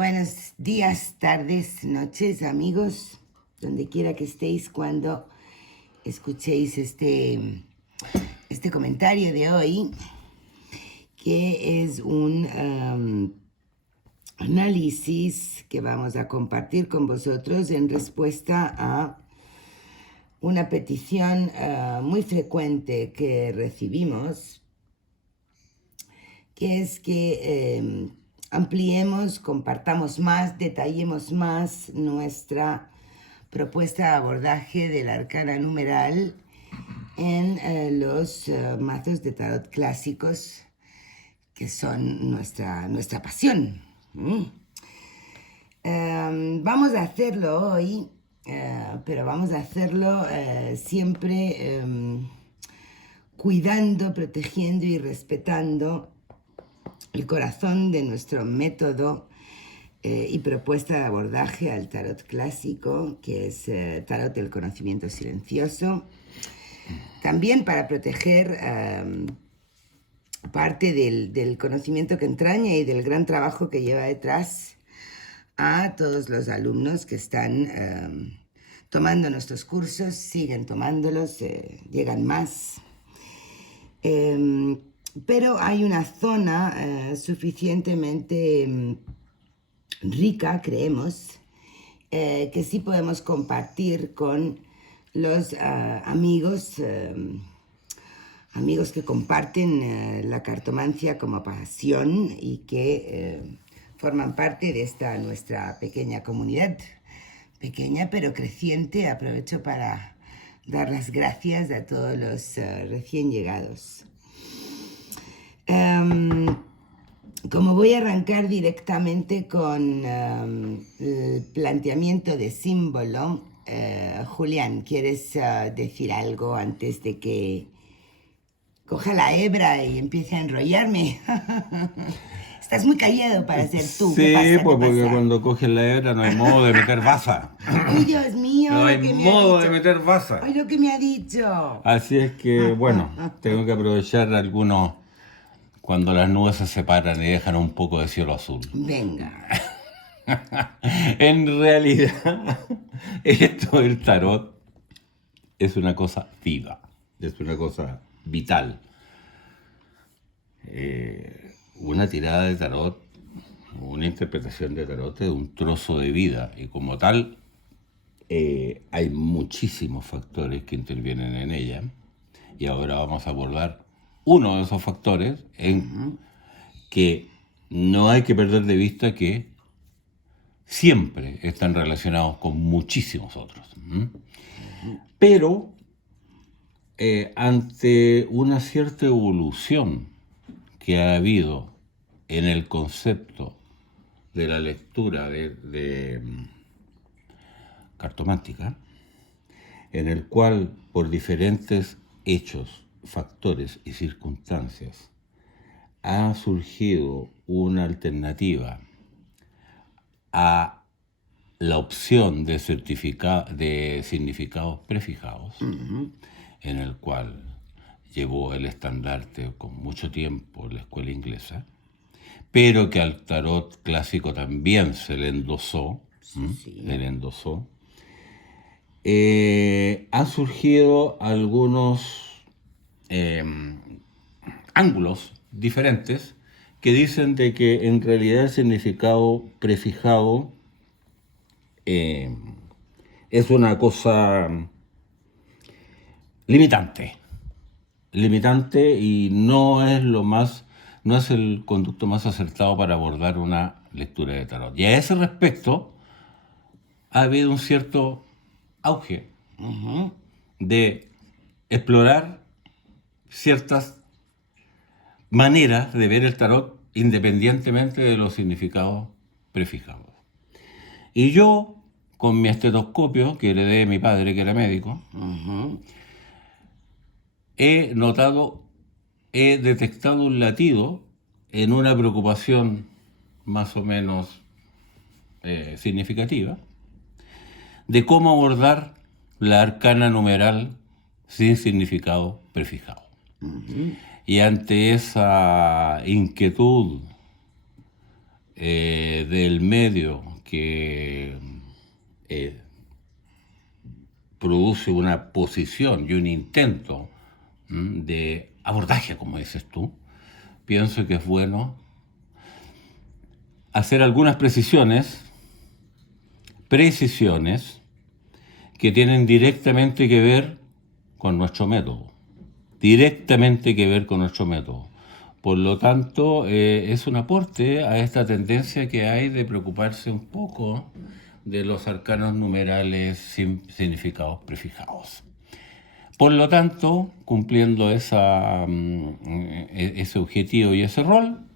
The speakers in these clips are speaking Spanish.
Buenos días, tardes, noches, amigos, donde quiera que estéis cuando escuchéis este comentario de hoy, que es un análisis que vamos a compartir con vosotros en respuesta a una petición muy frecuente que recibimos, que es que ampliemos, compartamos más, detallemos más nuestra propuesta de abordaje de la arcana numeral en los mazos de tarot clásicos, que son nuestra pasión. Vamos a hacerlo hoy, pero vamos a hacerlo siempre cuidando, protegiendo y respetando el corazón de nuestro método y propuesta de abordaje al tarot clásico, que es tarot del conocimiento silencioso. También para proteger parte del conocimiento que entraña y del gran trabajo que lleva detrás a todos los alumnos que están tomando nuestros cursos, siguen tomándolos, llegan más. Pero hay una zona suficientemente rica, creemos, que sí podemos compartir con los amigos que comparten la cartomancia como pasión y que forman parte de esta nuestra pequeña comunidad, pequeña pero creciente. Aprovecho para dar las gracias a todos los recién llegados. Como voy a arrancar directamente con el planteamiento de símbolo, Julián, ¿quieres decir algo antes de que coja la hebra y empiece a enrollarme? Estás muy callado para ser tú. Sí, ¿Qué pasa? pues ¿Qué porque pasa? cuando coges la hebra no hay modo de meter baza. ¡Ay, Dios mío! No hay lo que me ha modo de dicho. meter baza. ¡Ay, lo que me ha dicho! Así es que, bueno, tengo que aprovechar algunos cuando las nubes se separan y dejan un poco de cielo azul. Venga. En realidad, esto del tarot es una cosa viva, es una cosa vital. Una tirada de tarot, una interpretación de tarot es un trozo de vida y como tal hay muchísimos factores que intervienen en ella y ahora vamos a abordar uno de esos factores en que no hay que perder de vista que siempre están relacionados con muchísimos otros. Pero ante una cierta evolución que ha habido en el concepto de la lectura de cartomántica, en el cual por diferentes hechos, factores y circunstancias ha surgido una alternativa a la opción de significados prefijados, en el cual llevó el estandarte con mucho tiempo la escuela inglesa, pero que al tarot clásico también se le endosó, han surgido algunos ángulos diferentes que dicen de que en realidad el significado prefijado es una cosa limitante y no es el conducto más acertado para abordar una lectura de tarot. Y a ese respecto ha habido un cierto auge de explorar ciertas maneras de ver el tarot independientemente de los significados prefijados. Y yo, con mi estetoscopio, que heredé de mi padre, que era médico, he detectado un latido en una preocupación más o menos significativa de cómo abordar la arcana numeral sin significado prefijado. Y ante esa inquietud del medio que produce una posición y un intento de abordaje, como dices tú, pienso que es bueno hacer algunas precisiones que tienen directamente que ver con nuestro método. Directamente que ver con nuestro método. Por lo tanto, es un aporte a esta tendencia que hay de preocuparse un poco de los arcanos numerales sin significados prefijados. Por lo tanto, cumpliendo ese objetivo y ese rol,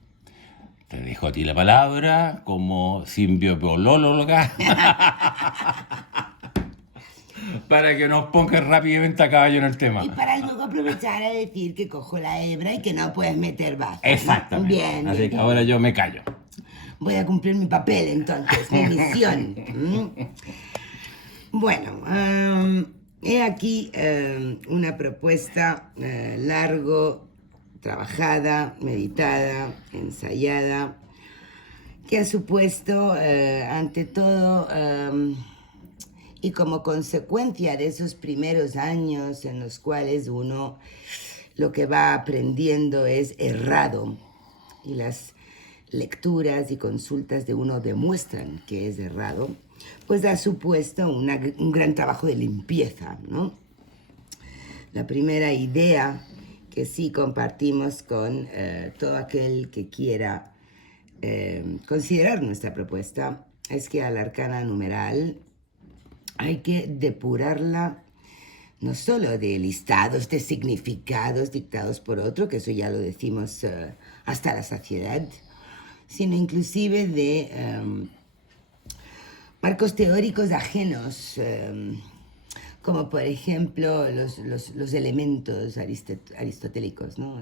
te dejo a ti la palabra como simbiopolóloga para que nos pongas rápidamente a caballo en el tema. Y para luego aprovechar a decir que cojo la hebra y que no puedes meter bazas. Exactamente. Bien. Así Bien, que bien. ahora yo me callo. Voy a cumplir mi papel entonces, mi misión. Bueno, he aquí una propuesta largo, trabajada, meditada, ensayada, que ha supuesto, ante todo, y como consecuencia de esos primeros años en los cuales uno lo que va aprendiendo es errado, y las lecturas y consultas de uno demuestran que es errado, pues ha supuesto un gran trabajo de limpieza, ¿no? La primera idea que sí compartimos con todo aquel que quiera considerar nuestra propuesta es que a la arcana numeral hay que depurarla no solo de listados de significados dictados por otro, que eso ya lo decimos hasta la saciedad, sino inclusive de marcos teóricos ajenos, como por ejemplo los elementos aristotélicos, ¿no?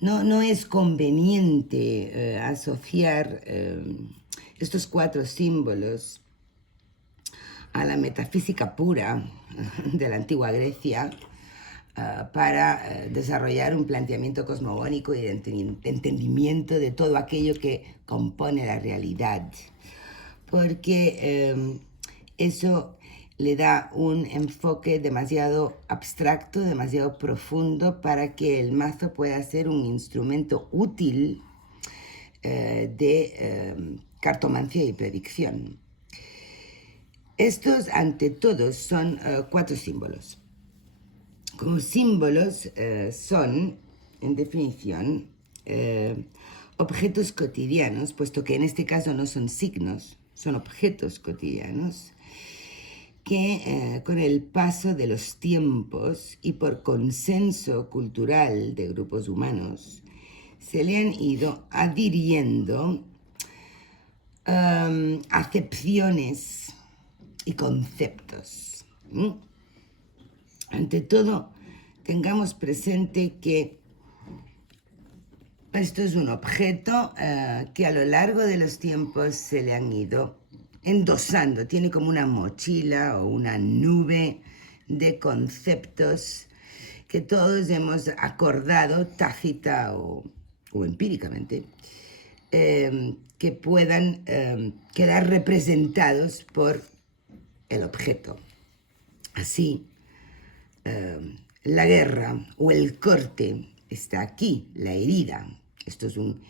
No es conveniente asociar estos 4 símbolos a la metafísica pura de la antigua Grecia para desarrollar un planteamiento cosmogónico y de entendimiento de todo aquello que compone la realidad, porque eso le da un enfoque demasiado abstracto, demasiado profundo para que el mazo pueda ser un instrumento útil de cartomancia y predicción. Estos, ante todo, son 4 símbolos. Como símbolos son, en definición, objetos cotidianos, puesto que en este caso no son signos, son objetos cotidianos, que con el paso de los tiempos y por consenso cultural de grupos humanos, se le han ido adhiriendo acepciones y conceptos. Ante todo, tengamos presente que esto es un objeto que a lo largo de los tiempos se le han ido endosando. Tiene como una mochila o una nube de conceptos que todos hemos acordado tácita o empíricamente, que puedan quedar representados por el objeto. Así, la guerra o el corte está aquí, la herida. Esto es un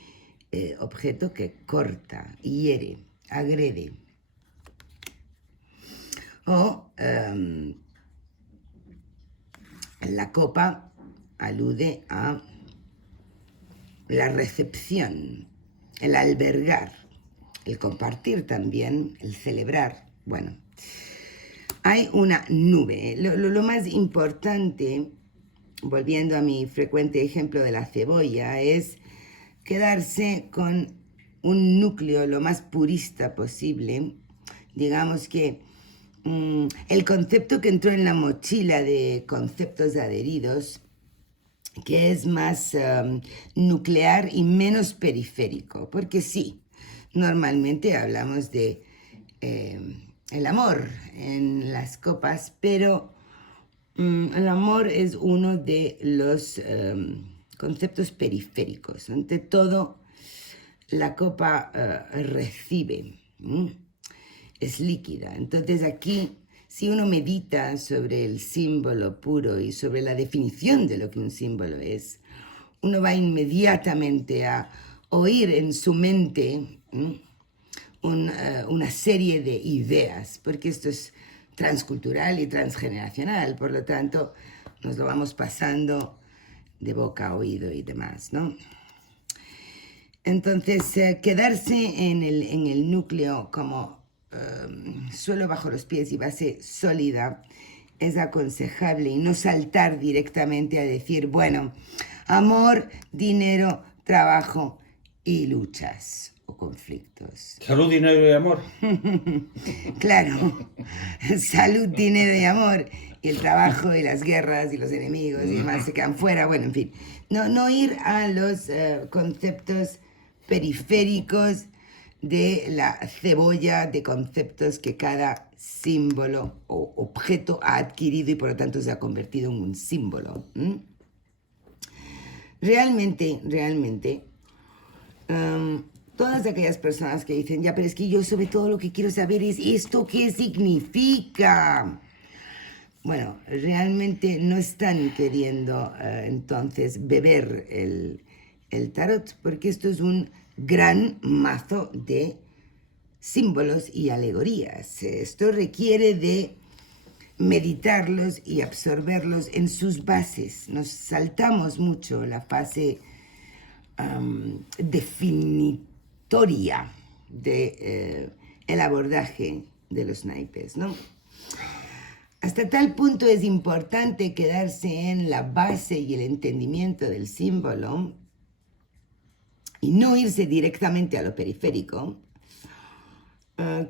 objeto que corta, hiere, agrede. O la copa alude a la recepción, el albergar, el compartir también, el celebrar. Bueno, hay una nube. Lo más importante, volviendo a mi frecuente ejemplo de la cebolla, es quedarse con un núcleo lo más purista posible. Digamos que el concepto que entró en la mochila de conceptos adheridos, que es más nuclear y menos periférico, porque sí, normalmente hablamos de el amor en las copas, pero el amor es uno de los conceptos periféricos. Ante todo, la copa recibe, es líquida. Entonces aquí, si uno medita sobre el símbolo puro y sobre la definición de lo que un símbolo es, uno va inmediatamente a oír en su mente una serie de ideas, porque esto es transcultural y transgeneracional, por lo tanto nos lo vamos pasando de boca a oído y demás, ¿no? Entonces, quedarse en el núcleo como suelo bajo los pies y base sólida es aconsejable, y no saltar directamente a decir, bueno, amor, dinero, trabajo y luchas o conflictos. Salud, dinero y amor. Claro, salud, dinero y amor, y el trabajo y las guerras y los enemigos y demás se quedan fuera, bueno, en fin. No ir a los conceptos periféricos de la cebolla de conceptos que cada símbolo o objeto ha adquirido y por lo tanto se ha convertido en un símbolo. Realmente, todas aquellas personas que dicen, ya, pero es que yo sobre todo lo que quiero saber es esto, ¿qué significa? Bueno, realmente no están queriendo entonces beber el tarot, porque esto es un gran mazo de símbolos y alegorías. Esto requiere de meditarlos y absorberlos en sus bases. Nos saltamos mucho la fase definitoria de el abordaje de los naipes, ¿no? Hasta tal punto es importante quedarse en la base y el entendimiento del símbolo y no irse directamente a lo periférico,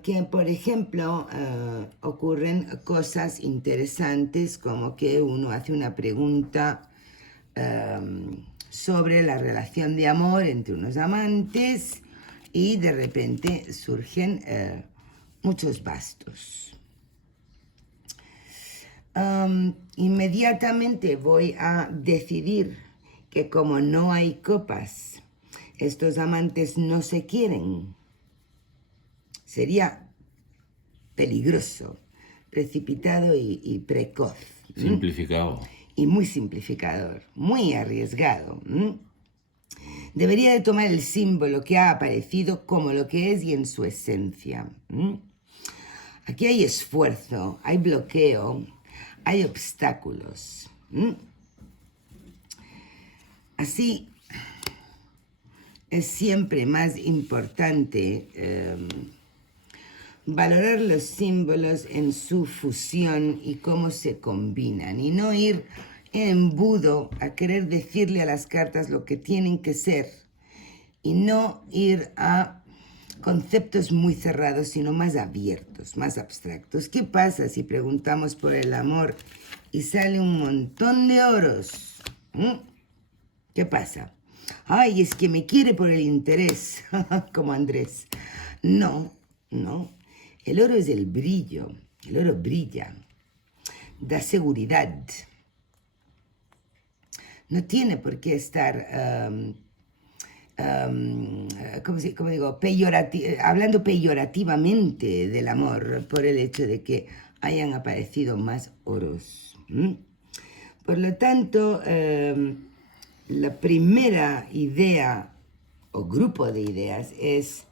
que, por ejemplo, ocurren cosas interesantes como que uno hace una pregunta sobre la relación de amor entre unos amantes y de repente surgen muchos bastos. Inmediatamente voy a decidir que como no hay copas, estos amantes no se quieren. Sería peligroso, precipitado y precoz. Simplificado. Y muy simplificador, muy arriesgado. Debería de tomar el símbolo que ha aparecido como lo que es y en su esencia. Aquí hay esfuerzo, hay bloqueo, hay obstáculos. Así es siempre más importante valorar los símbolos en su fusión y cómo se combinan, y no ir en embudo a querer decirle a las cartas lo que tienen que ser, y no ir a conceptos muy cerrados, sino más abiertos, más abstractos. ¿Qué pasa si preguntamos por el amor y sale un montón de oros? ¿Qué pasa? Ay, es que me quiere por el interés, como Andrés. No. El oro es el brillo. El oro brilla. Da seguridad. No tiene por qué estar hablando peyorativamente del amor por el hecho de que hayan aparecido más oros. Por lo tanto, la primera idea o grupo de ideas es: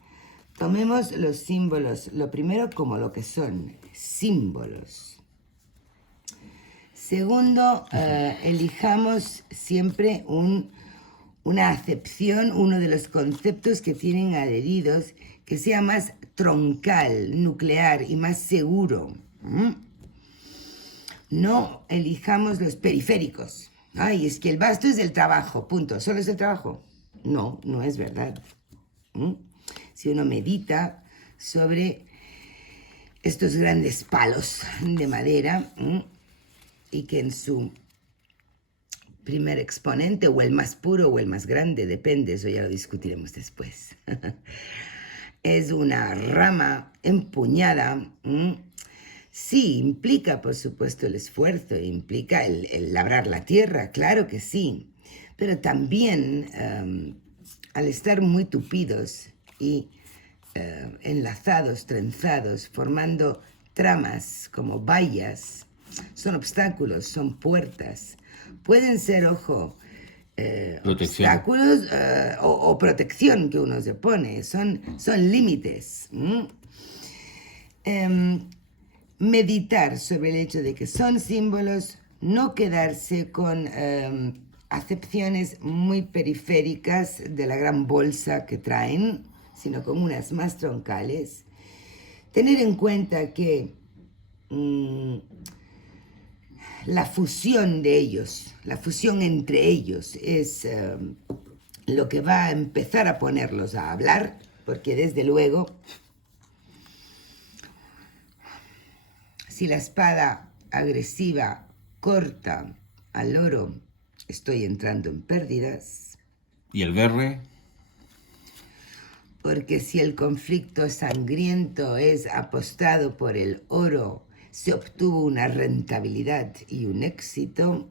tomemos los símbolos, lo primero, como lo que son, símbolos. Segundo, elijamos siempre una acepción, uno de los conceptos que tienen adheridos, que sea más troncal, nuclear y más seguro. No elijamos los periféricos. Ay, es que el basto es el trabajo, punto. ¿Solo es el trabajo? No es verdad. Si uno medita sobre estos grandes palos de madera y que en su primer exponente, o el más puro o el más grande, depende, eso ya lo discutiremos después, es una rama empuñada. Sí, implica, por supuesto, el esfuerzo, implica el labrar la tierra, claro que sí, pero también al estar muy tupidos y enlazados, trenzados, formando tramas como vallas, son obstáculos, son puertas. Pueden ser, ojo, Protección. obstáculos o protección que uno se pone, son límites. Meditar sobre el hecho de que son símbolos, no quedarse con acepciones muy periféricas de la gran bolsa que traen, sino con unas más troncales. Tener en cuenta que la fusión de ellos, la fusión entre ellos es lo que va a empezar a ponerlos a hablar, porque desde luego, si la espada agresiva corta al oro, estoy entrando en pérdidas. ¿Y el berre? Porque si el conflicto sangriento es apostado por el oro, se obtuvo una rentabilidad y un éxito.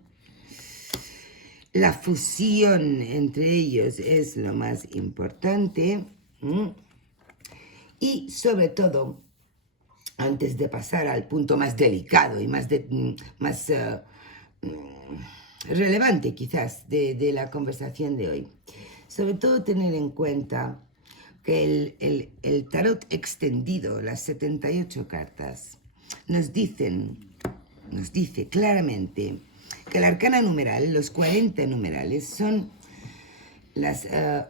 La fusión entre ellos es lo más importante. Y sobre todo, antes de pasar al punto más delicado y más relevante quizás de la conversación de hoy, sobre todo tener en cuenta que el tarot extendido, las 78 cartas, nos dice claramente que la arcana numeral, los 40 numerales, son las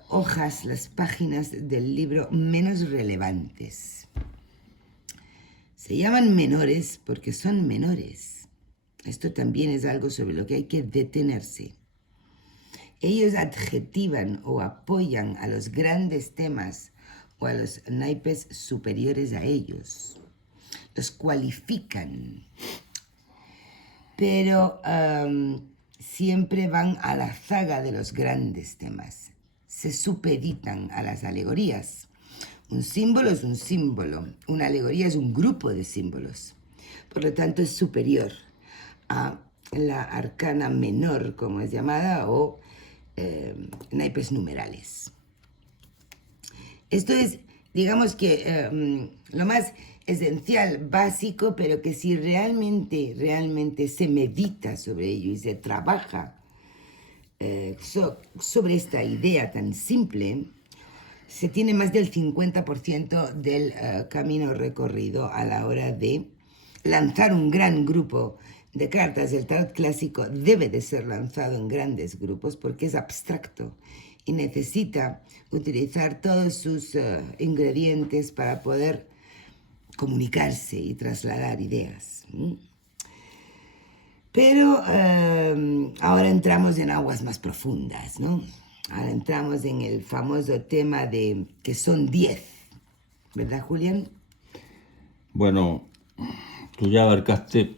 hojas, las páginas del libro menos relevantes. Se llaman menores porque son menores. Esto también es algo sobre lo que hay que detenerse. Ellos adjetivan o apoyan a los grandes temas o a los naipes superiores a ellos. Los cualifican. Pero siempre van a la zaga de los grandes temas. Se supeditan a las alegorías. Un símbolo es un símbolo. Una alegoría es un grupo de símbolos. Por lo tanto, es superior a la arcana menor, como es llamada, o naipes numerales. Esto es, digamos que lo más esencial, básico, pero que si realmente se medita sobre ello y se trabaja sobre esta idea tan simple, se tiene más del 50% del camino recorrido a la hora de lanzar un gran grupo de cartas. El tarot clásico debe de ser lanzado en grandes grupos porque es abstracto y necesita utilizar todos sus ingredientes para poder comunicarse y trasladar ideas. Pero ahora entramos en aguas más profundas, ¿no? Ahora entramos en el famoso tema de que son 10, ¿verdad, Julián? Bueno, tú ya abarcaste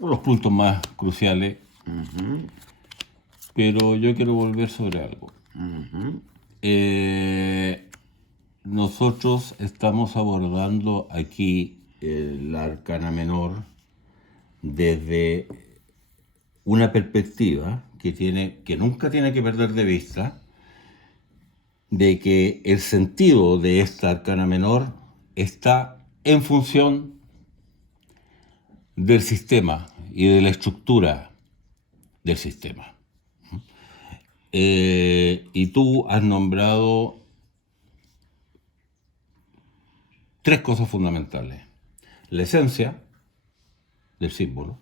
los puntos más cruciales, pero yo quiero volver sobre algo. Nosotros estamos abordando aquí la arcana menor desde una perspectiva que nunca tiene que perder de vista de que el sentido de esta arcana menor está en función del sistema y de la estructura del sistema. Y tú has nombrado 3 cosas fundamentales. La esencia del símbolo,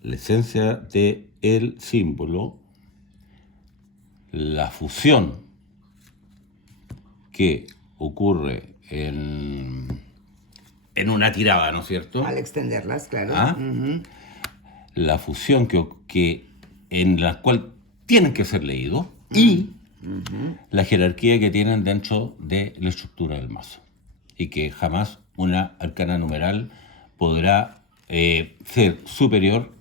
la esencia del símbolo, la fusión que ocurre en una tirada, ¿no es cierto? Al extenderlas, claro. La fusión en la cual tienen que ser leídos y la jerarquía que tienen dentro de la estructura del mazo. Y que jamás una arcana numeral podrá ser superior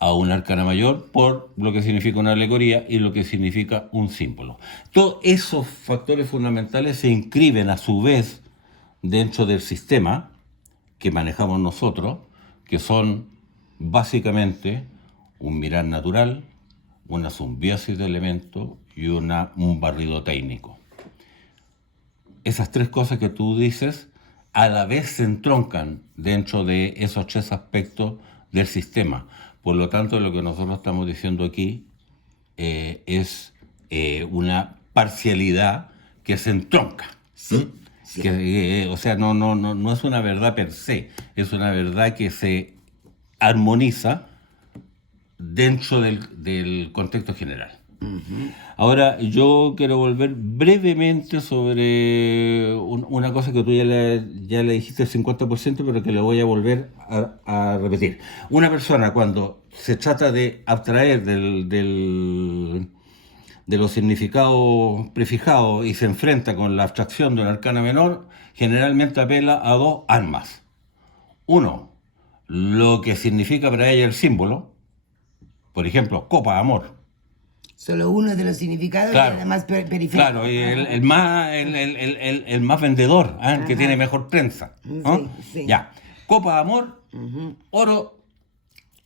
a una arcana mayor por lo que significa una alegoría y lo que significa un símbolo. Todos esos factores fundamentales se inscriben a su vez dentro del sistema que manejamos nosotros, que son básicamente un mirar natural, una simbiosis de elementos y un barrido técnico. Esas tres cosas que tú dices a la vez se entroncan dentro de esos tres aspectos del sistema. Por lo tanto, lo que nosotros estamos diciendo aquí es una parcialidad que se entronca. Sí, sí. O sea, no es una verdad per se, es una verdad que se armoniza dentro del contexto general. Ahora, yo quiero volver brevemente sobre una cosa que tú ya le dijiste el 50%, pero que le voy a volver a repetir. Una persona, cuando se trata de abstraer de los significados prefijados y se enfrenta con la abstracción de una arcana menor, generalmente apela a dos armas. Uno, lo que significa para ella el símbolo, por ejemplo, copa de amor. Solo uno de los significados Claro, y además periférico. claro, y el más vendedor, el que tiene mejor prensa. ¿No? Sí, sí. Ya, copa de amor, oro,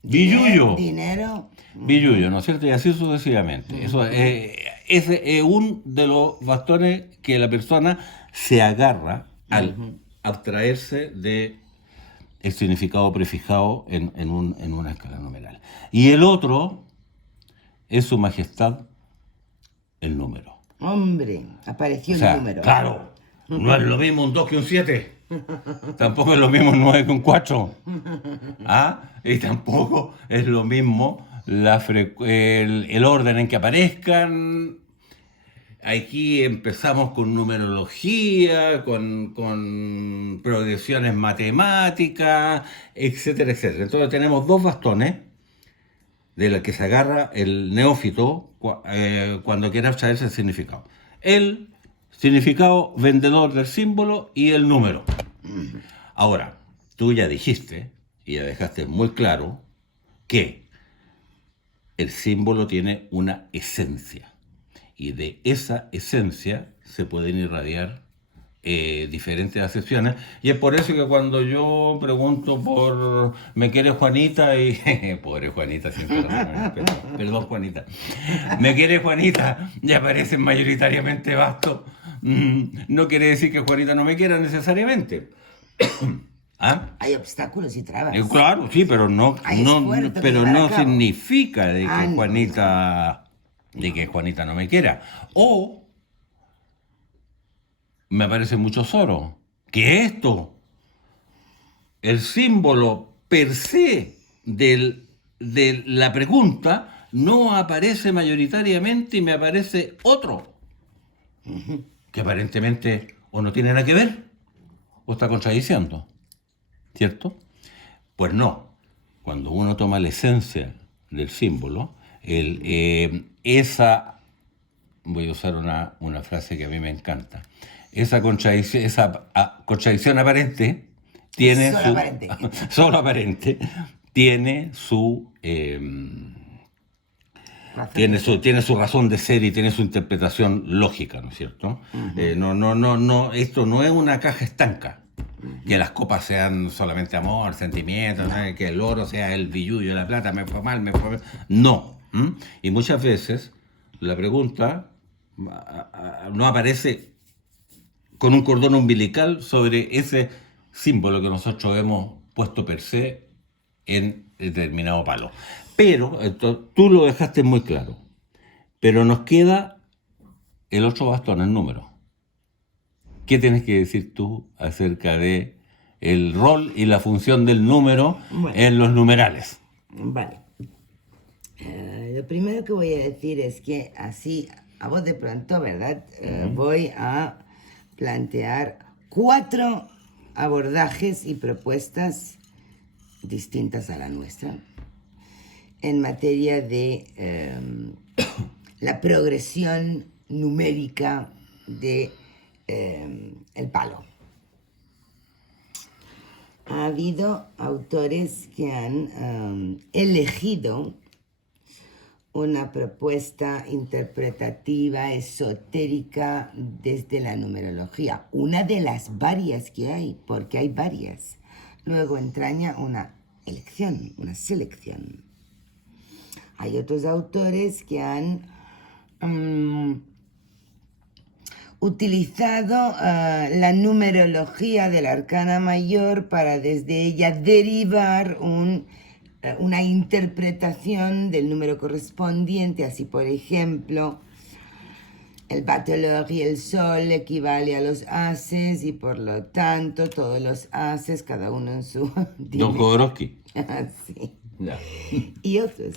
billullo. Dinero. Billullo, ¿no es cierto? Y así sucesivamente. Eso ese es uno de los bastones que la persona se agarra al abstraerse de el significado prefijado en una escala numeral. Y el otro es su majestad, el número. Hombre, apareció O sea, el número. claro, no es lo mismo un 2 que un 7. Tampoco es lo mismo un 9 que un 4. Y tampoco es lo mismo el orden en que aparezcan. Aquí empezamos con numerología, con progresiones matemáticas, etcétera, etcétera. Entonces tenemos dos bastones de los que se agarra el neófito cuando quiere abstraerse el significado. El significado vendedor del símbolo y el número. Ahora, tú ya dijiste y ya dejaste muy claro que el símbolo tiene una esencia. Y de esa esencia se pueden irradiar diferentes acepciones. Y es por eso que cuando yo pregunto por ¿me quiere Juanita? Y pobre Juanita, sinceramente, perdón Juanita. ¿Me quiere Juanita? Y aparecen mayoritariamente bastos. No quiere decir que Juanita no me quiera necesariamente. Hay obstáculos y trabas. Claro, sí, pero no significa de que Juanita no me quiera. O me aparece mucho Zoro. ¿Qué es esto? El símbolo per se de la pregunta no aparece mayoritariamente y me aparece otro. Que aparentemente o no tiene nada que ver o está contradiciendo. ¿Cierto? Pues no. Cuando uno toma la esencia del símbolo, voy a usar una frase que a mí me encanta, esa contradicción aparente tiene solo aparente, tiene su razón de ser y tiene su interpretación lógica, ¿no es cierto? Esto no es una caja estanca. Que las copas sean solamente amor, sentimientos, ¿no? Que el oro sea el billullo, la plata, me fue mal, me fue mal. No. Y muchas veces la pregunta no aparece con un cordón umbilical sobre ese símbolo que nosotros hemos puesto per se en determinado palo. Pero, tú lo dejaste muy claro, pero nos queda el otro bastón, el número. ¿Qué tienes que decir tú acerca de el rol y la función del número en los numerales? Vale. Lo primero que voy a decir es que así, a voz de pronto, ¿verdad? Voy a plantear 4 abordajes y propuestas distintas a la nuestra en materia de la progresión numérica de el palo. Ha habido autores que han elegido una propuesta interpretativa, esotérica desde la numerología. Una de las varias que hay, porque hay varias. Luego entraña una elección, una selección. Hay otros autores que han utilizado la numerología del arcana mayor para desde ella derivar una interpretación del número correspondiente. Así, por ejemplo, el bateleur y el sol equivale a los ases y por lo tanto todos los ases, cada uno en su... Don Jodorowsky. Sí. Ya. Y otros.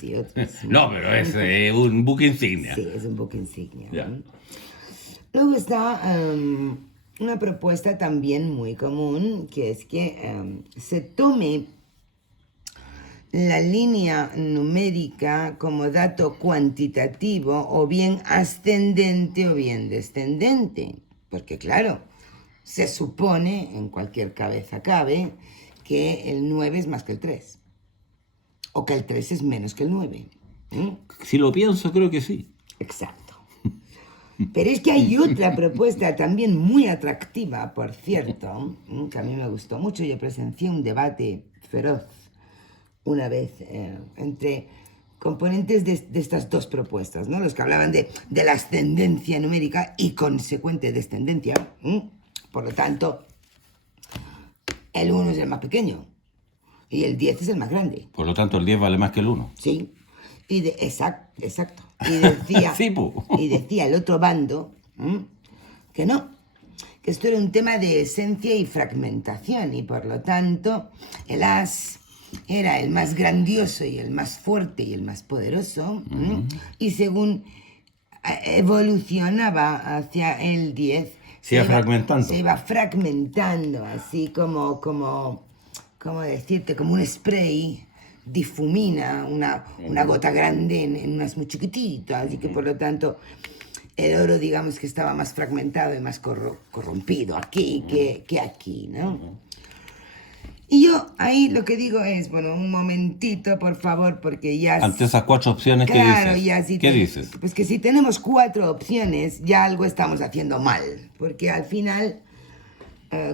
No, pero es un buque insignia. Sí, es un buque insignia. Ya. Luego está una propuesta también muy común, que es que se tome la línea numérica como dato cuantitativo, o bien ascendente o bien descendente. Porque claro, se supone, en cualquier cabeza cabe, que el 9 es más que el 3. O que el 3 es menos que el 9. Si lo pienso, creo que sí. Exacto. Pero es que hay otra propuesta también muy atractiva, por cierto, que a mí me gustó mucho. Yo presencié un debate feroz una vez entre componentes de estas dos propuestas, ¿no? Los que hablaban de la ascendencia numérica y consecuente descendencia. Por lo tanto, el 1 es el más pequeño y el 10 es el más grande. Por lo tanto, el 10 vale más que el 1. Sí. Exacto. Y decía, Sí, po. y decía el otro bando que no, que esto era un tema de esencia y fragmentación, y por lo tanto el as era el más grandioso y el más fuerte y el más poderoso, y según evolucionaba hacia el 10, Se iba fragmentando, así como decirte, como un spray difumina una gota grande en unas muy chiquititas, así que por lo tanto el oro, digamos, que estaba más fragmentado y más corrompido aquí que aquí, ¿no? Y yo ahí lo que digo es, bueno, un momentito, por favor, porque ya... Ante esas 4 opciones, claro, ¿qué dices? ya si ¿Qué dices? Pues que si tenemos 4 opciones, ya algo estamos haciendo mal, porque al final,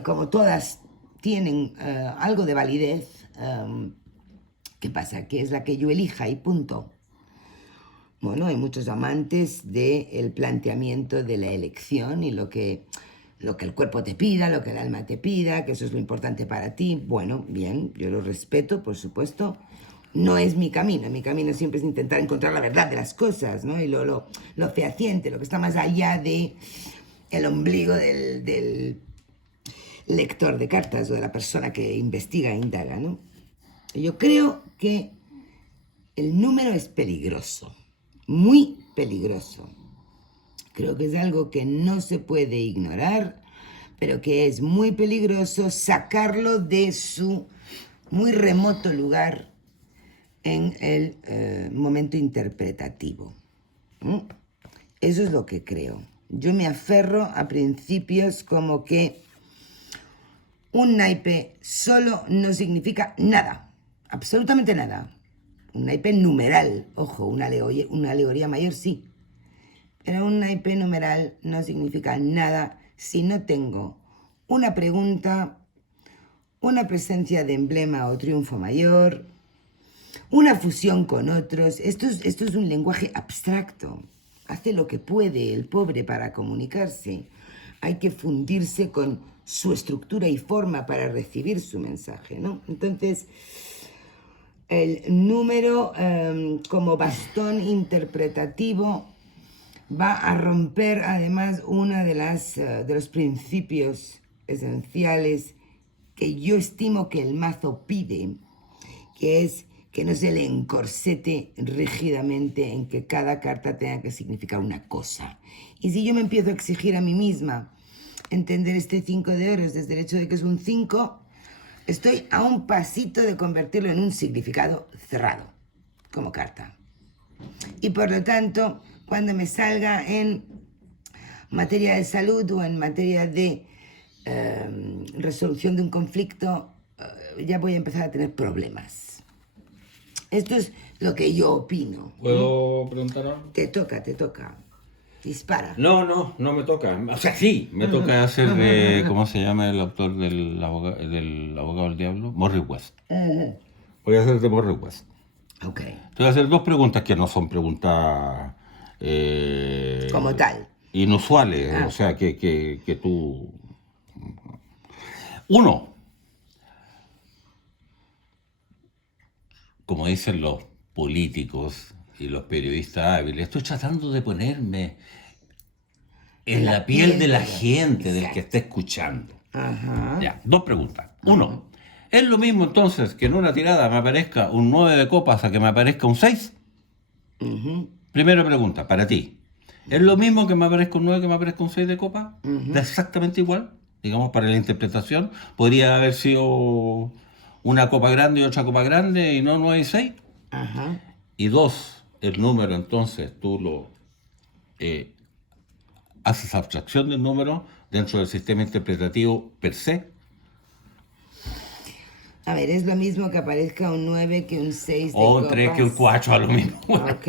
como todas tienen algo de validez, ¿qué pasa? Que es la que yo elija y punto. Bueno, hay muchos amantes del planteamiento de la elección y lo que el cuerpo te pida, lo que el alma te pida, que eso es lo importante para ti. Bueno, bien, yo lo respeto, por supuesto. No es mi camino siempre es intentar encontrar la verdad de las cosas, ¿no? Y lo fehaciente, lo que está más allá de el ombligo del lector de cartas o de la persona que investiga e indaga, ¿no? Yo creo que el número es peligroso, muy peligroso. Creo que es algo que no se puede ignorar, pero que es muy peligroso sacarlo de su muy remoto lugar en el momento interpretativo. Eso es lo que creo. Yo me aferro a principios como que un naipe solo no significa nada. Absolutamente nada. Un naipe numeral, ojo, una alegoría mayor sí, pero un naipe numeral no significa nada si no tengo una pregunta, una presencia de emblema o triunfo mayor, una fusión con otros. Esto es un lenguaje abstracto. Hace lo que puede el pobre para comunicarse. Hay que fundirse con su estructura y forma para recibir su mensaje, ¿no? Entonces, el número como bastón interpretativo va a romper además una de los principios esenciales que yo estimo que el mazo pide, que es que no se le encorsete rígidamente en que cada carta tenga que significar una cosa. Y si yo me empiezo a exigir a mí misma entender este 5 de oros desde el hecho de que es un 5, estoy a un pasito de convertirlo en un significado cerrado, como carta. Y por lo tanto, cuando me salga en materia de salud o en materia de resolución de un conflicto, ya voy a empezar a tener problemas. Esto es lo que yo opino. ¿Puedo preguntar algo? Te toca. Dispara. No me toca. O sea, sí, me toca hacer de... ¿Cómo se llama el autor del abogado del diablo? Morris West. Voy a hacer de Morris West. Ok. Te voy a hacer dos preguntas que no son preguntas Como tal. inusuales, Ah. o sea, que tú... Uno, como dicen los políticos y los periodistas hábiles, estoy tratando de ponerme en la piel de la gente, del que está escuchando. Ajá. Ya, dos preguntas. Uno, ¿es lo mismo entonces que en una tirada me aparezca un 9 de copas a que me aparezca un 6? Primera pregunta, para ti. ¿Es lo mismo que me aparezca un 9 que me aparezca un 6 de copa? ¿Da exactamente igual? Digamos, para la interpretación. ¿Podría haber sido una copa grande y otra copa grande y no 9 y 6? Ajá. Y dos, el número entonces tú lo eh, haces abstracción del número dentro del sistema interpretativo per se. A ver, es lo mismo que aparezca un 9 que un 6 de O copas. 3 que un 4 a lo mismo. Ok.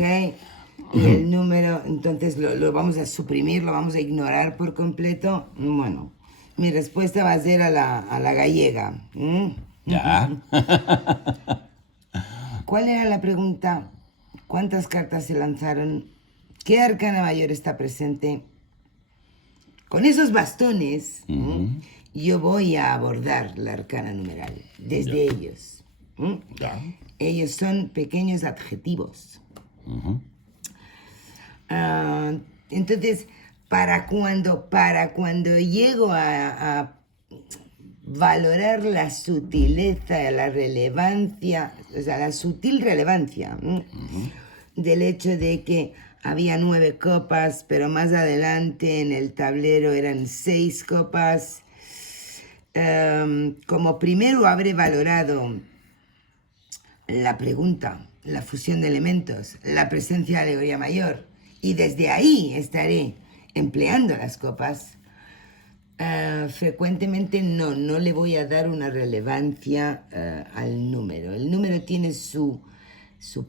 Y el número, entonces lo vamos a suprimir, lo vamos a ignorar por completo. Bueno, mi respuesta va a ser a la gallega. Ya. ¿Cuál era la pregunta? ¿Cuántas cartas se lanzaron? ¿Qué arcana mayor está presente? Con esos bastones, yo voy a abordar la arcana numeral desde ellos. Ya. Ellos son pequeños adjetivos. Entonces, para cuando llego a valorar la sutileza, la relevancia, o sea, la sutil relevancia del hecho de que había 9 copas, pero más adelante en el tablero eran 6 copas. Como primero habré valorado la pregunta, la fusión de elementos, la presencia de alegoría mayor, y desde ahí estaré empleando las copas, frecuentemente no le voy a dar una relevancia al número. El número tiene su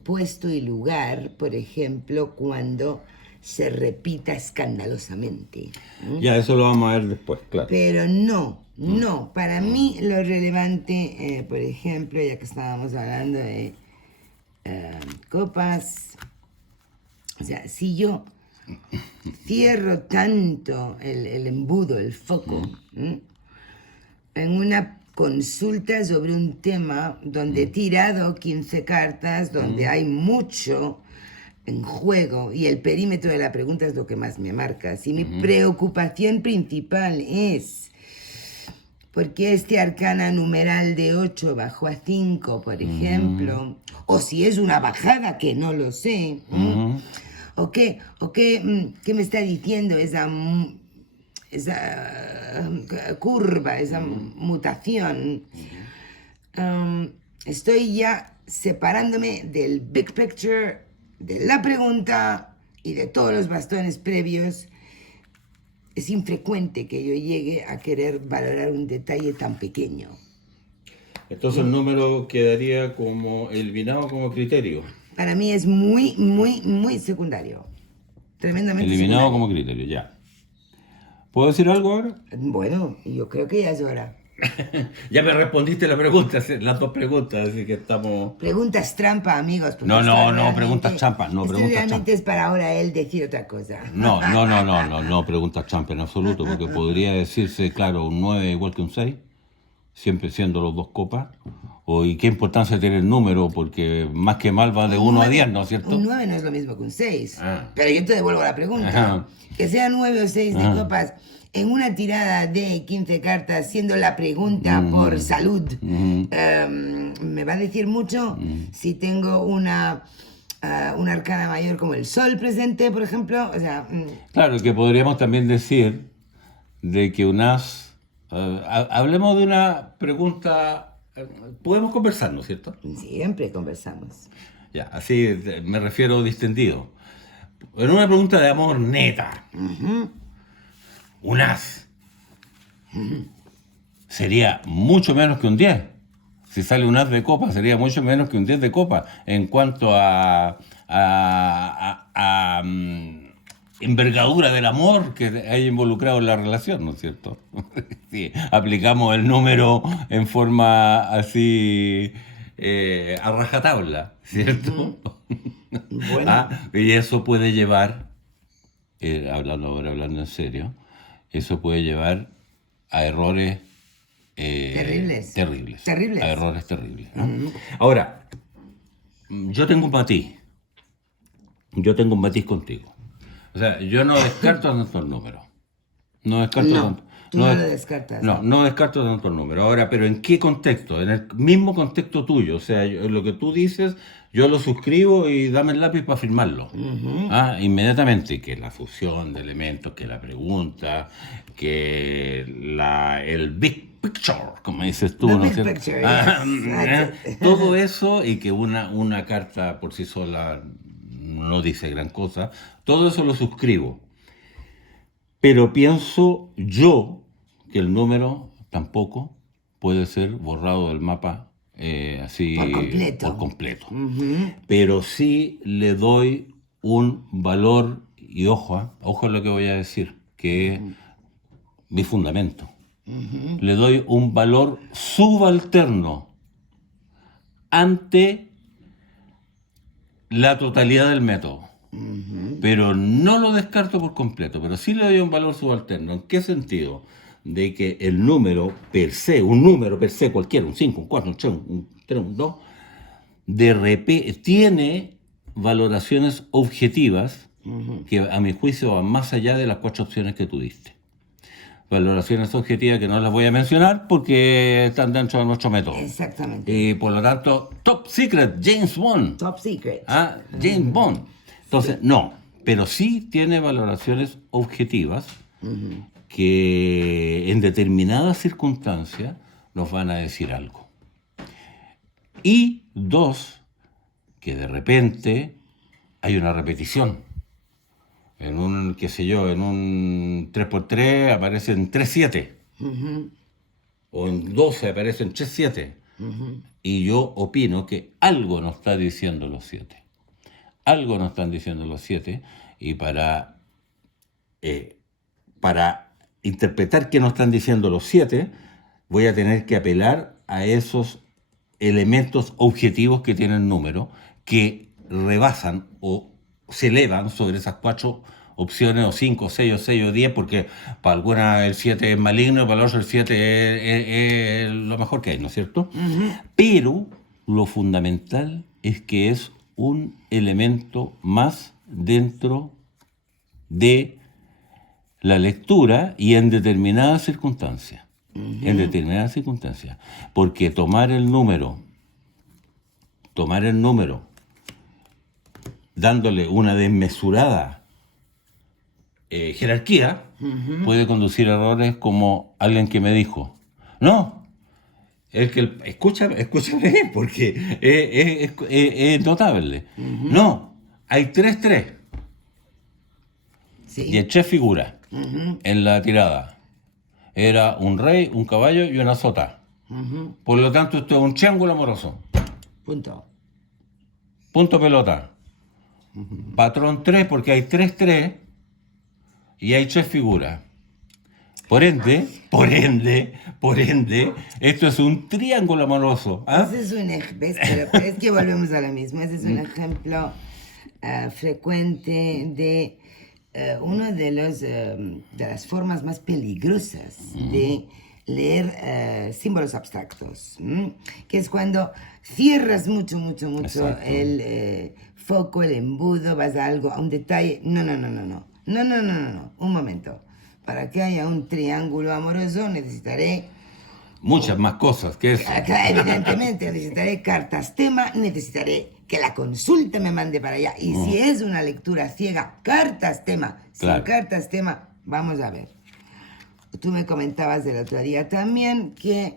puesto y lugar, por ejemplo, cuando se repita escandalosamente. Ya, eso lo vamos a ver después, claro. Pero no. Para mí lo relevante, por ejemplo, ya que estábamos hablando de copas, o sea, si yo cierro tanto el embudo, el foco, en una consulta sobre un tema donde he tirado 15 cartas, donde hay mucho en juego y el perímetro de la pregunta es lo que más me marca. Si mi preocupación principal es por qué este arcana numeral de 8 bajó a 5, por ejemplo, o si es una bajada, que no lo sé, o qué me está diciendo esa curva, esa mutación, estoy ya separándome del big picture, de la pregunta y de todos los bastones previos. Es infrecuente que yo llegue a querer valorar un detalle tan pequeño. Entonces el número quedaría como eliminado como criterio. Para mí es muy secundario. Tremendamente Eliminado secundario. como criterio, ya. ¿Puedo decir algo ahora? Bueno, yo creo que ya es hora. Ya me respondiste la pregunta, las dos preguntas, así que estamos... Preguntas trampa, amigos. porque No, esto preguntas realmente- trampa, no, esto preguntas realmente trampa. es para ahora él decir otra cosa. No preguntas trampa en absoluto, porque podría decirse, claro, un 9 igual que un 6, siempre siendo los dos copas. ¿Y qué importancia tiene el número? Porque más que mal va de 1 a 10, ¿no es cierto? Un 9 no es lo mismo que un 6. Ah. Pero yo te devuelvo la pregunta. Ajá. Que sea 9 o 6 de copas en una tirada de 15 cartas, siendo la pregunta por salud, me va a decir mucho si tengo una arcana mayor como el sol presente, por ejemplo. O sea, Claro, que podríamos también decir de que un as... hablemos de una pregunta... podemos conversar, ¿no es cierto? siempre conversamos. Ya, así me refiero distendido. En una pregunta de amor neta, un as sería mucho menos que un 10. Si sale un as de copa, sería mucho menos que un 10 de copa en cuanto a envergadura del amor que hay involucrado en la relación, ¿no es cierto? Si aplicamos el número en forma así a rajatabla, ¿cierto? Bueno. Y eso puede llevar, hablando en serio, eso puede llevar a errores Terribles. a errores terribles. Ahora, yo tengo un matiz contigo. O sea, yo no descarto tantos números. No descarto No, tanto. tú no lo descartas. No descarto tantos números. Ahora, pero ¿en qué contexto? En el mismo contexto tuyo. O sea, lo que tú dices, yo lo suscribo y dame el lápiz para firmarlo. Inmediatamente, que la fusión de elementos, que la pregunta, que el big picture, como dices tú, The ¿no big es cierto? picture, yes. Todo eso y que una carta por sí sola no dice gran cosa, todo eso lo suscribo. Pero pienso yo que el número tampoco puede ser borrado del mapa así Por completo. Pero sí le doy un valor, y ojo a lo que voy a decir, que es mi fundamento. Le doy un valor subalterno ante la totalidad del método. Pero no lo descarto por completo, pero sí le doy un valor subalterno. ¿En qué sentido? De que el número per se, un número per se cualquiera, un 5, un 4, un 3, un 3, un 2, tiene valoraciones objetivas que a mi juicio van más allá de las 4 opciones que tú diste. Valoraciones objetivas que no las voy a mencionar porque están dentro de nuestro método. Exactamente. Y por lo tanto, top secret, James Bond. Top secret. James Bond. Entonces, no, pero sí tiene valoraciones objetivas que en determinadas circunstancias nos van a decir algo. Y dos, que de repente hay una repetición. En un, qué sé yo, en un 3x3 aparecen 3-7. O en 12 aparecen 3-7. Y yo opino que algo nos está diciendo los 7. Algo nos están diciendo los 7. Y para interpretar qué nos están diciendo los 7, voy a tener que apelar a esos elementos objetivos que tienen número, que rebasan o se elevan sobre esas 4 opciones, o 5, 6, o 6, o 10, porque para alguna el 7 es maligno y para el otro el 7 es lo mejor que hay, ¿no es cierto? Pero lo fundamental es que es un elemento más dentro de la lectura y en determinadas circunstancias. En determinadas circunstancias. Porque tomar el número, dándole una desmesurada jerarquía, puede conducir a errores como alguien que me dijo, no, escúchame bien, porque es notable. No, hay 3-3. Sí. Y hay 3 figuras en la tirada. Era un rey, un caballo y una sota. Por lo tanto, esto es un triángulo amoroso. Punto. Punto pelota. Patrón 3 porque hay 3-3 y hay 3 figuras. Por ende, esto es un triángulo amoroso. Ese es un ejemplo, pero es que volvemos a lo mismo. Ese es un ejemplo frecuente de una de las formas más peligrosas de leer símbolos abstractos, que es cuando cierras mucho Exacto. el foco, el embudo, vas a algo, a un detalle. No, un momento. Para que haya un triángulo amoroso necesitaré... Muchas más cosas que eso. Claro, evidentemente, necesitaré cartas tema, necesitaré que la consulta me mande para allá. Y si es una lectura ciega, cartas tema, Claro. sin cartas tema, vamos a ver. Tú me comentabas del otro día también que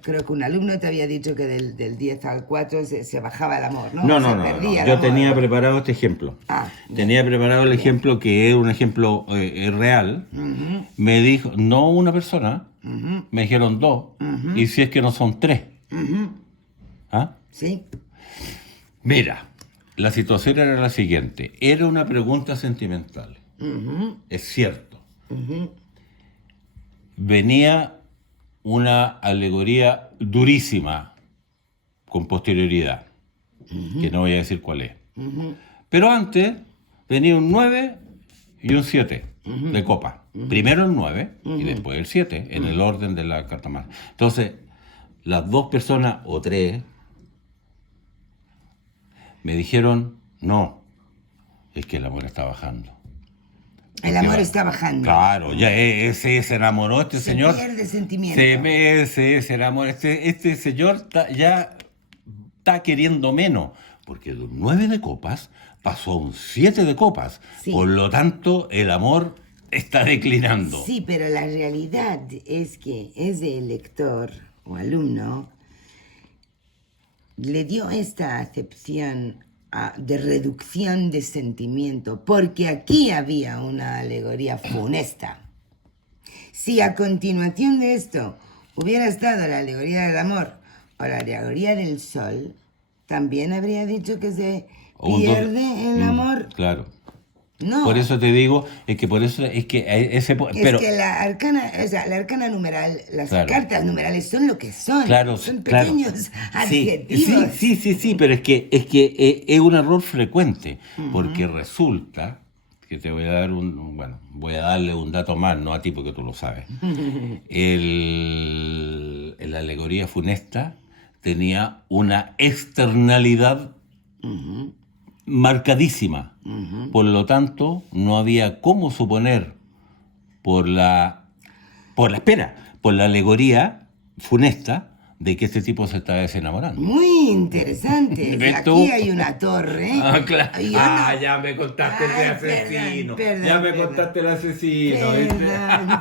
creo que un alumno te había dicho que del 10 al 4 se bajaba el amor, ¿no? No. Perdía el Yo amor. tenía preparado este ejemplo. Tenía preparado el ejemplo que es un ejemplo real. Me dijo, no una persona, me dijeron 2. Y si es que no son 3. ¿Ah? Sí. Mira, la situación era la siguiente. Era una pregunta sentimental. Es cierto. Venía una alegoría durísima con posterioridad, que no voy a decir cuál es. Pero antes venía un 9 y un 7 de copa. Primero el 9 y después el 7, en el orden de la carta más. Entonces, las dos personas, o tres, me dijeron, no, es que el amor está bajando. El amor está bajando. Claro, ya se enamoró este señor. Se pierde sentimiento. Se enamoró. Este señor ya está queriendo menos, porque de un 9 de copas pasó a un 7 de copas. Sí. Por lo tanto, el amor está declinando. Sí, pero la realidad es que ese lector o alumno le dio esta acepción de reducción de sentimiento, porque aquí había una alegoría funesta. Si a continuación de esto hubiera estado la alegoría del amor o la alegoría del sol, también habría dicho que se pierde el amor. Claro. No. Por eso te digo, es que pero es que la arcana numeral, las claro. cartas numerales son lo que son. Claro, son claro. pequeños adjetivos. Sí, pero es que es un error frecuente, porque resulta que te voy a dar voy a darle un dato más, no a ti porque tú lo sabes. La alegoría funesta tenía una externalidad marcadísima. Por lo tanto, no había cómo suponer por la alegoría funesta de que este tipo se está desenamorando. Muy interesante. ¿Ves Aquí tú? hay una torre. Claro. Ya me contaste el asesino. Ya me contaste el asesino.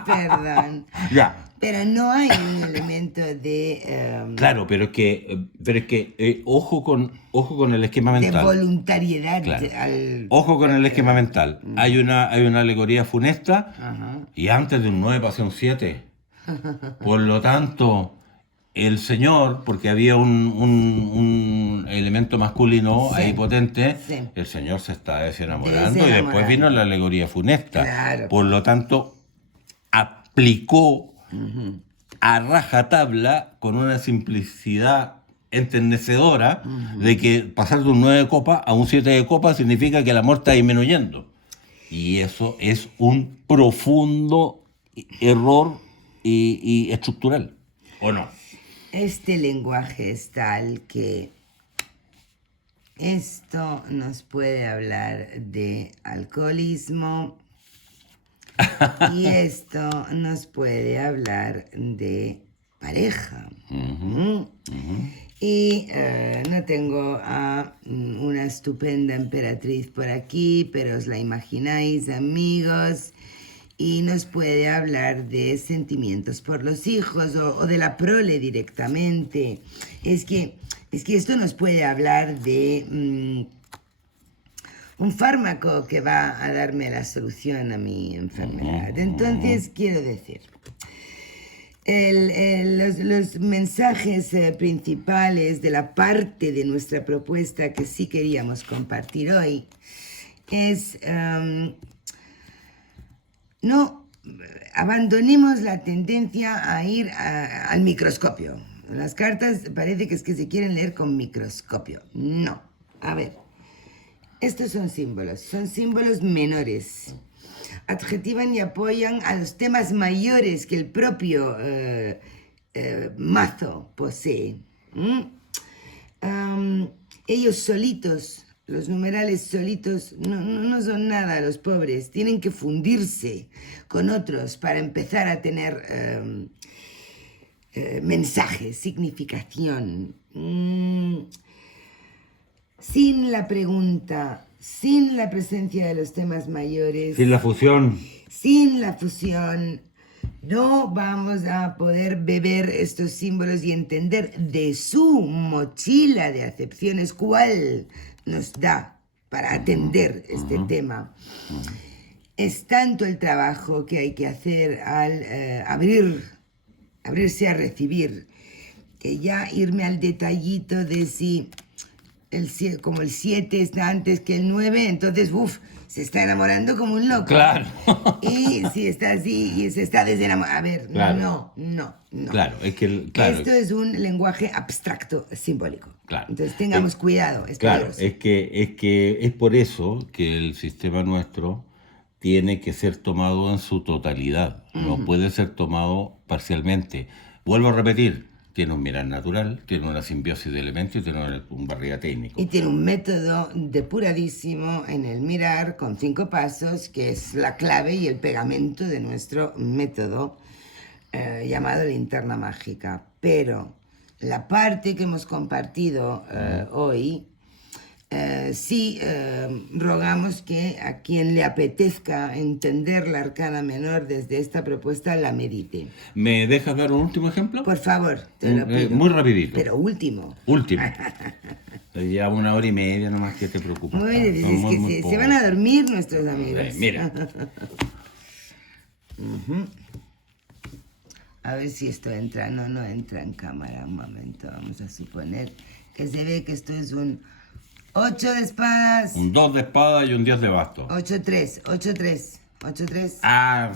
Perdón. Ya. Pero no hay un elemento de... claro, pero es que ojo con el esquema mental. De voluntariedad. Claro. Ojo con el esquema mental. Hay una alegoría funesta. Ajá. Y antes de un 9 pasé un 7. Por lo tanto, el señor, porque había un elemento masculino Sí, ahí potente, sí. el señor se está desenamorando y después vino la alegoría funesta. Claro. Por lo tanto, aplicó a rajatabla con una simplicidad enternecedora de que pasar de un 9 de copa a un 7 de copa significa que el amor está disminuyendo. Y eso es un profundo error y estructural, ¿o no? Este lenguaje es tal que esto nos puede hablar de alcoholismo y esto nos puede hablar de pareja. Y no tengo a una estupenda emperatriz por aquí, pero os la imagináis, amigos. Y nos puede hablar de sentimientos por los hijos o de la prole directamente. Es que esto nos puede hablar de un fármaco que va a darme la solución a mi enfermedad. Entonces, quiero decir, los mensajes principales de la parte de nuestra propuesta que sí queríamos compartir hoy es... no abandonemos la tendencia a ir al microscopio. Las cartas parece que se quieren leer con microscopio. No. A ver, estos son símbolos menores. Adjetivan y apoyan a los temas mayores que el propio mazo posee. Ellos solitos, los numerales solitos, no son nada los pobres. Tienen que fundirse con otros para empezar a tener mensaje, significación. Sin la pregunta, sin la presencia de los temas mayores, Sin la fusión. no vamos a poder beber estos símbolos y entender de su mochila de acepciones cuál nos da para atender este tema. Es tanto el trabajo que hay que hacer al abrirse a recibir, que ya irme al detallito de si como el 7 está antes que el 9, entonces, se está enamorando como un loco. Claro. Y si está así y se está desenamorando. A ver, Claro. no. Claro, es que claro, Esto es un lenguaje abstracto simbólico. Claro. Entonces tengamos cuidado. Es claro, peligroso. es por eso que el sistema nuestro tiene que ser tomado en su totalidad, no puede ser tomado parcialmente. Vuelvo a repetir, tiene un mirar natural, tiene una simbiosis de elementos y tiene un barriga técnico. Y tiene un método depuradísimo en el mirar con 5 pasos, que es la clave y el pegamento de nuestro método llamado linterna mágica. Pero la parte que hemos compartido hoy, sí rogamos que a quien le apetezca entender la arcana menor desde esta propuesta la medite. ¿Me dejas dar un último ejemplo? Por favor, te lo pido. Muy rapidito. Pero último. Último. Ya 1 hora y media nomás, que te preocupas. Muy difícil, Son es que muy se van a dormir nuestros amigos. Mira. A ver si esto entra. No entra en cámara. Un momento, vamos a suponer que se ve que esto es un 8 de espadas. Un 2 de espada y un 10 de basto. 8-3. Ah,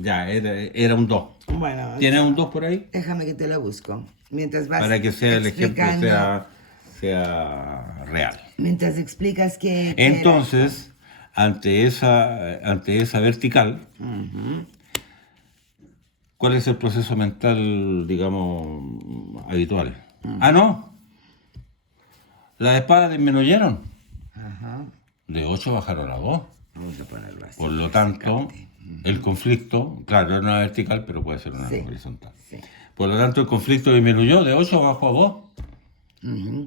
ya, era un 2. Bueno, ¿Tienes un 2 por ahí? déjame que te lo busco. Mientras vas Para que sea el ejemplo explicando, sea real. mientras explicas que... Entonces, ante esa vertical, ¿cuál es el proceso mental, digamos, habitual? Ah, no. Las espadas disminuyeron. Ajá. De 8 bajaron a 2. Vamos a ponerlo así. Por lo tanto, el conflicto, claro, es una vertical, pero puede ser una Sí. horizontal. Sí. Por lo tanto, el conflicto disminuyó de 8 bajó a 2.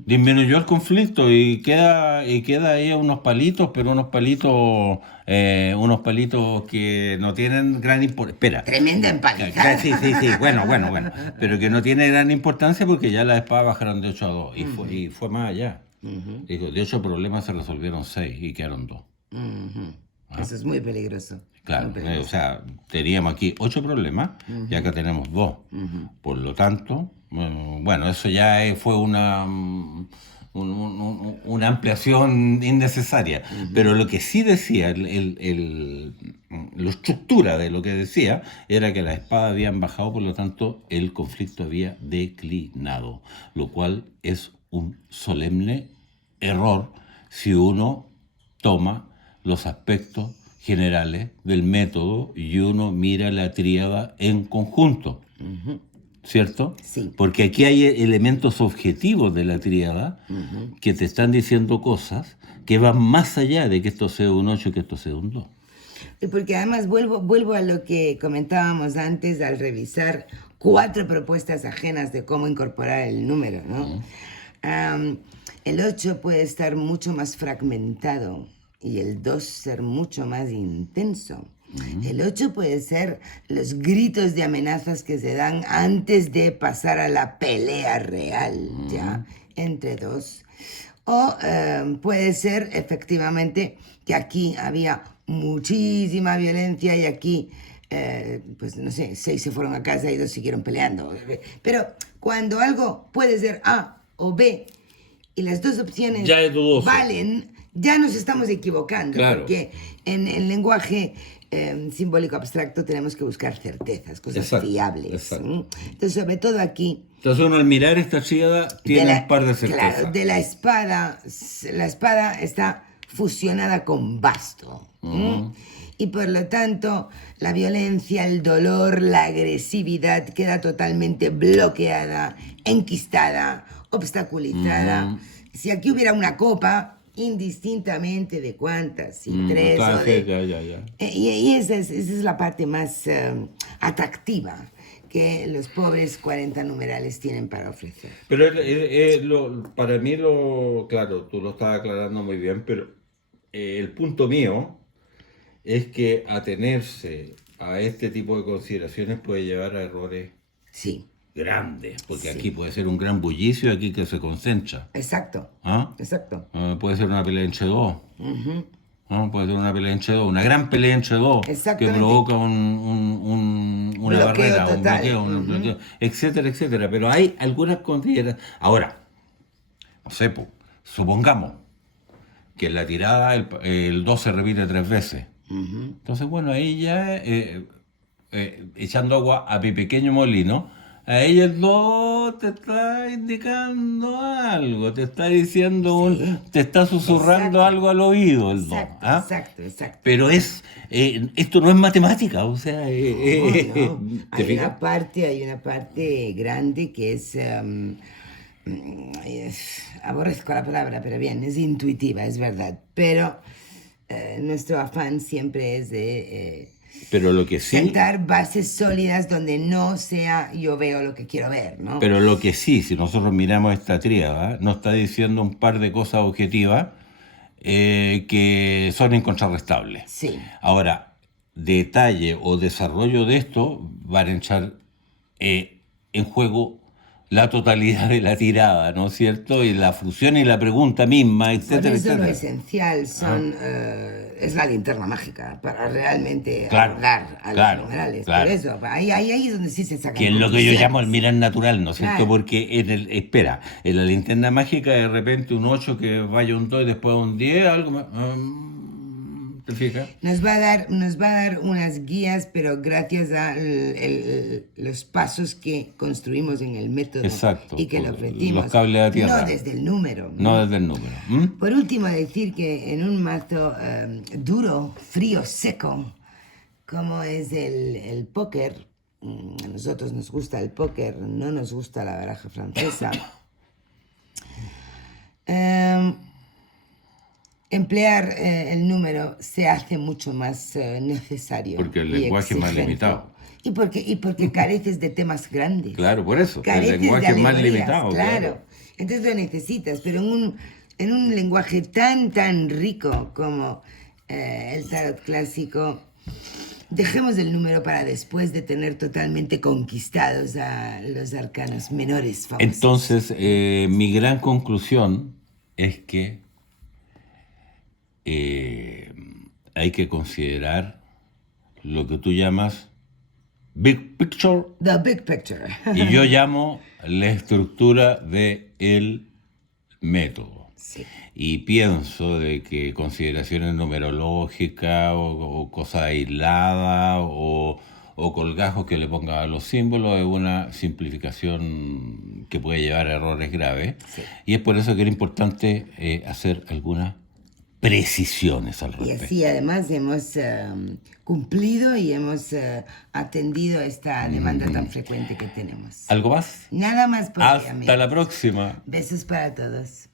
Disminuyó el conflicto y queda ahí unos palitos, pero unos palitos que no tienen gran importancia. Espera. Tremenda empalizada. Sí, bueno. Pero que no tiene gran importancia porque ya las espadas bajaron de 8 a 2 y fue más allá. Digo, de 8 problemas se resolvieron 6 y quedaron 2. Eso es muy peligroso. Claro, Muy peligroso. o sea, teníamos aquí 8 problemas y acá tenemos 2. Por lo tanto, bueno, eso ya fue una ampliación innecesaria. Pero lo que sí decía, la estructura de lo que decía, era que las espadas habían bajado, por lo tanto, el conflicto había declinado. Lo cual es un solemne error si uno toma los aspectos generales del método y uno mira la tríada en conjunto, ¿cierto? Sí. Porque aquí hay elementos objetivos de la tríada que te están diciendo cosas que van más allá de que esto sea un 8 y que esto sea un 2. Porque además vuelvo a lo que comentábamos antes al revisar 4 propuestas ajenas de cómo incorporar el número, ¿no? El 8 puede estar mucho más fragmentado y el 2 ser mucho más intenso. El 8 puede ser los gritos de amenazas que se dan antes de pasar a la pelea real, ¿ya? Entre dos. O puede ser efectivamente que aquí había muchísima violencia y aquí, pues no sé, 6 se fueron a casa y 2 siguieron peleando. Pero cuando algo puede ser A o B y las 2 opciones Ya es dudoso. valen, ya nos estamos equivocando. Claro. Porque en el lenguaje simbólico abstracto tenemos que buscar certezas, cosas Exacto, fiables. exacto. Entonces, sobre todo aquí, Entonces uno al mirar esta tríada tiene un par de certezas. claro, de la espada está fusionada con basto. Y por lo tanto, la violencia, el dolor, la agresividad queda totalmente bloqueada, enquistada, obstaculizada. Si aquí hubiera una copa, indistintamente de cuántas, si 3 o de... Ya. Y esa es la parte más atractiva que los pobres 40 numerales tienen para ofrecer. Pero para mí, claro, tú lo estás aclarando muy bien, pero el punto mío es que atenerse a este tipo de consideraciones puede llevar a errores Sí, grandes, porque Sí. aquí puede ser un gran bullicio aquí que se concentra. exacto. ¿Ah? Exacto. Puede ser una pelea entre dos. ¿No? Puede ser una pelea entre dos, una gran pelea entre dos que Exactamente. provoca una Bloqueo barrera, total. un bloqueo, etcétera. Pero hay algunas consideraciones. Ahora, no sé, supongamos que en la tirada el 2 se repite 3 veces. Entonces, bueno, ahí ya, echando agua a mi pequeño molino, ahí el 2 te está indicando algo, te está diciendo, Sí, te está susurrando exacto. algo al oído el 2. Exacto, ¿Ah? exacto. Pero esto no es matemática, o sea, No, ¿te fijas? hay una parte grande que es, aborrezco la palabra, pero bien, es intuitiva, es verdad. Pero nuestro afán siempre es de Pero lo que sí, sentar bases sólidas donde no sea yo veo lo que quiero ver, ¿no? pero lo que sí, si nosotros miramos esta tríada, nos está diciendo un par de cosas objetivas que son incontrarrestables. Sí. Ahora, detalle o desarrollo de esto van a echar en juego la totalidad de la tirada, ¿no es cierto? Y la frustración y la pregunta misma, Por etcétera, eso lo etcétera. esencial es la linterna mágica, para realmente Claro, abordar a los claro, numerales. claro. Por eso, ahí es donde sí se sacan Que es lo que yo llamo el conclusiones. mirar natural, ¿no es cierto? Claro. Porque en la linterna mágica de repente un 8 que vaya un 2 y después un 10, algo más. ¿Te fijas? Nos va a dar unas guías, pero gracias a los pasos que construimos en el método Exacto, y que le los ofrecimos. cables a tierra. No desde el número. No desde el número. ¿Mm? Por último, decir que en un mazo duro, frío, seco, como es el póker, a nosotros nos gusta el póker, no nos gusta la baraja francesa. Emplear el número se hace mucho más necesario. Porque el y lenguaje es más exigente. limitado. Y porque careces de temas grandes. Claro, por eso. El Careces lenguaje de es más alegorías, limitado. claro. Entonces lo necesitas, pero en un lenguaje tan rico como el tarot clásico, dejemos el número para después de tener totalmente conquistados a los arcanos menores famosos. Entonces, mi gran conclusión es que hay que considerar lo que tú llamas big picture The big picture. y yo llamo la estructura del método. Sí. Y pienso de que consideraciones numerológicas o cosas aisladas o colgajos que le pongan a los símbolos es una simplificación que puede llevar a errores graves. Sí. Y es por eso que era importante hacer algunas precisiones al Y respecto. así además hemos cumplido y hemos atendido esta demanda tan frecuente que tenemos. ¿Algo más? Nada más por hoy, Hasta amigos. la próxima. Besos para todos.